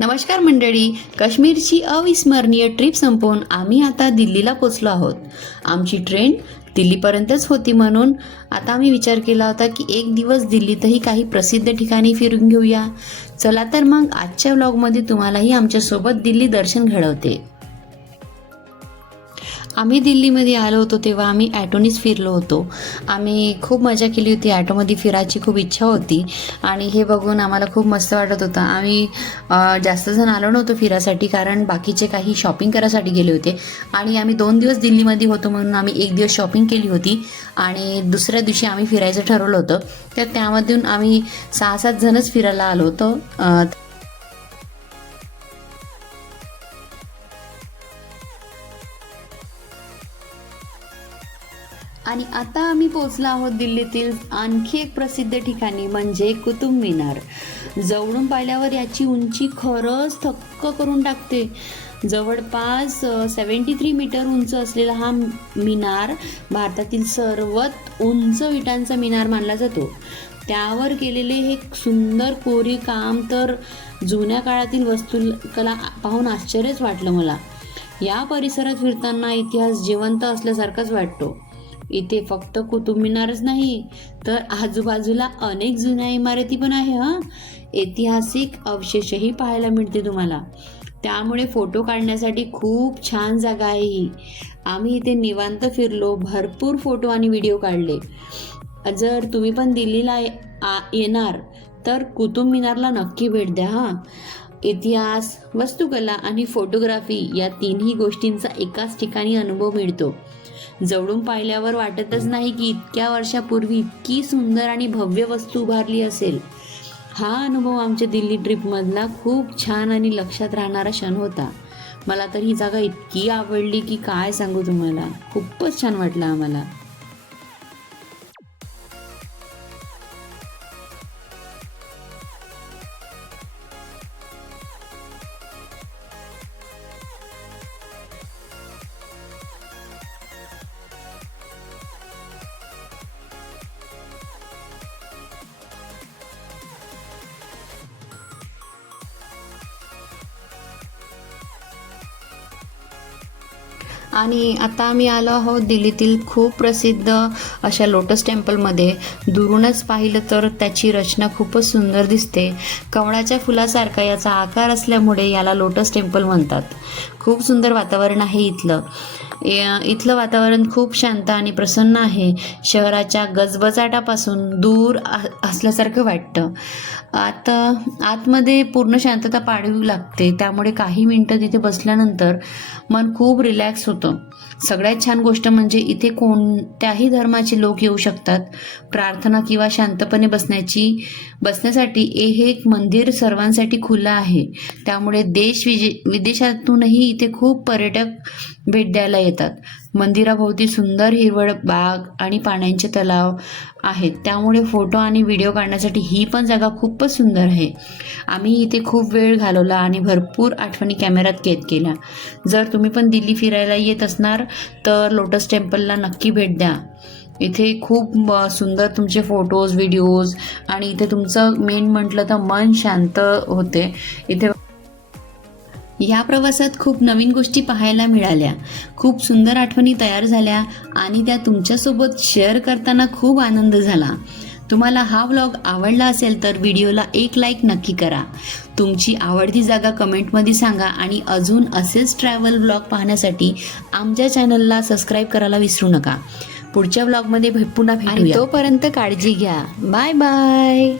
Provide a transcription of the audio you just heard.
नमस्कार मंडळी, काश्मीरची अविस्मरणीय ट्रिप संपवून आम्ही आता दिल्लीला पोचलो आहोत. आमची ट्रेन दिल्लीपर्यंतच होती म्हणून आता आम्ही विचार केला होता की एक दिवस दिल्लीतही काही प्रसिद्ध ठिकाणी फिरून घेऊया. चला तर मग आजच्या व्लॉगमध्ये तुम्हालाही आमच्यासोबत दिल्ली दर्शन घडवते. आम्ही दिल्लीमध्ये आलो होतो तेव्हा आम्ही ॲटोनीच फिरलो होतो. आम्ही खूप मजा केली होती. ॲटोमध्ये फिरायची खूप इच्छा होती आणि हे बघून आम्हाला खूप मस्त वाटत होतं. आम्ही जास्त जण आलो नव्हतो फिरायसाठी, कारण बाकीचे काही शॉपिंग करायसाठी गेले होते आणि आम्ही 2 दिवस दिल्लीमध्ये होतो म्हणून आम्ही 1 दिवस शॉपिंग केली होती आणि दुसऱ्या दिवशी आम्ही फिरायचं ठरवलं होतं. तर त्यामधून आम्ही 6-7 जणच फिरायला आलो होतो. आणि आता आम्ही पोचलो आहोत दिल्लीतील आणखी एक प्रसिद्ध ठिकाणी म्हणजे कुतुब मिनार. जवळून पाहिल्यावर याची उंची खरंच थक्क करून टाकते. जवळपास 73 मीटर उंच असलेला हा मिनार भारतातील सर्वात उंच विटांचा मिनार मानला जातो. त्यावर केलेले हे सुंदर कोरीव काम तर जुन्या काळातील वस्तुकला पाहून आश्चर्यच वाटलं मला. या परिसरात फिरताना इतिहास जिवंत असल्यासारखाच वाटतो. इथे फक्त कुतुब मिनारच नाही तर आजूबाजूला अनेक जुन्या इमारती पण आहे. ऐतिहासिक अवशेषही पाहायला मिळते तुम्हाला. त्यामुळे फोटो काढण्यासाठी खूप छान जागा आहे ही. आम्ही इथे निवांत फिरलो, भरपूर फोटो आणि व्हिडिओ काढले. जर तुम्ही पण दिल्लीला येणार तर कुतुब मिनारला नक्की भेट द्या. इतिहास, वास्तुकला आणि फोटोग्राफी या तिन्ही गोष्टींचा एकाच ठिकाणी अनुभव मिळतो. जवळून पाहिल्यावर वाटतच नाही की इतक्या वर्षापूर्वी इतकी सुंदर आणि भव्य वस्तू उभारली असेल. हा अनुभव आमच्या दिल्ली ट्रिपमधला खूप छान आणि लक्षात राहणारा क्षण होता. मला तर ही जागा इतकी आवडली की काय सांगू तुम्हाला. खूपच छान वाटलं आम्हाला. आणि आता आम्ही आलो आहोत दिल्लीतील खूप प्रसिद्ध अशा लोटस टेम्पलमध्ये. दुरूनच पाहिलं तर त्याची रचना खूपच सुंदर दिसते. कमळाच्या फुलासारखा याचा आकार असल्यामुळे याला लोटस टेम्पल म्हणतात. खूप सुंदर वातावरण आहे इथलं. इथलं वातावरण खूप शांत आणि प्रसन्न आहे. शहराच्या गजबजाटापासून दूर असल्यासारखं वाटतं. आतमध्ये पूर्ण शांतता पाळावी लागते. त्यामुळे काही मिनटं तिथे बसल्यानंतर मन खूप रिलॅक्स होतं. सगळ्यात छान गोष्ट म्हणजे इथे कोणत्याही धर्माचे लोक येऊ शकतात. प्रार्थना किंवा शांतपणे बसण्यासाठी हे एक मंदिर सर्वांसाठी खुलं आहे. त्यामुळे विदेशातूनही इथे खूप पर्यटक भेट द्यायला येतात. मंदिराभोवती सुंदर हिरवळ बाग आणि पाण्याचे तलाव आहेत. त्यामुळे फोटो आणि व्हिडिओ काढण्यासाठी ही पण जागा खूपच सुंदर आहे. आम्ही इथे खूप वेळ घालवला आणि भरपूर आठवणी कॅमेऱ्यात कैद केल्या. जर तुम्ही पण दिल्ली फिरायला येत असणार तर लोटस टेम्पलला नक्की भेट द्या. इथे खूप सुंदर तुमचे फोटोज, व्हिडिओज आणि इथे तुमचं मेन म्हटलं तर मन शांत होते. इथे या प्रवासात खूप नवीन गोष्टी पाहायला मिळाल्या, खूप सुंदर आठवणी तयार झाल्या आणि त्या तुमच्यासोबत शेअर करताना खूप आनंद झाला. तुम्हाला हा व्लॉग आवडला असेल तर व्हिडिओला एक लाईक नक्की करा. तुमची आवडती जागा कमेंटमध्ये सांगा आणि अजून असेच ट्रॅव्हल व्लॉग पाहण्यासाठी आमच्या चॅनलला सबस्क्राईब करायला विसरू नका. पुढच्या व्लॉगमध्ये पुन्हा भेटूया. तोपर्यंत काळजी घ्या. Bye bye.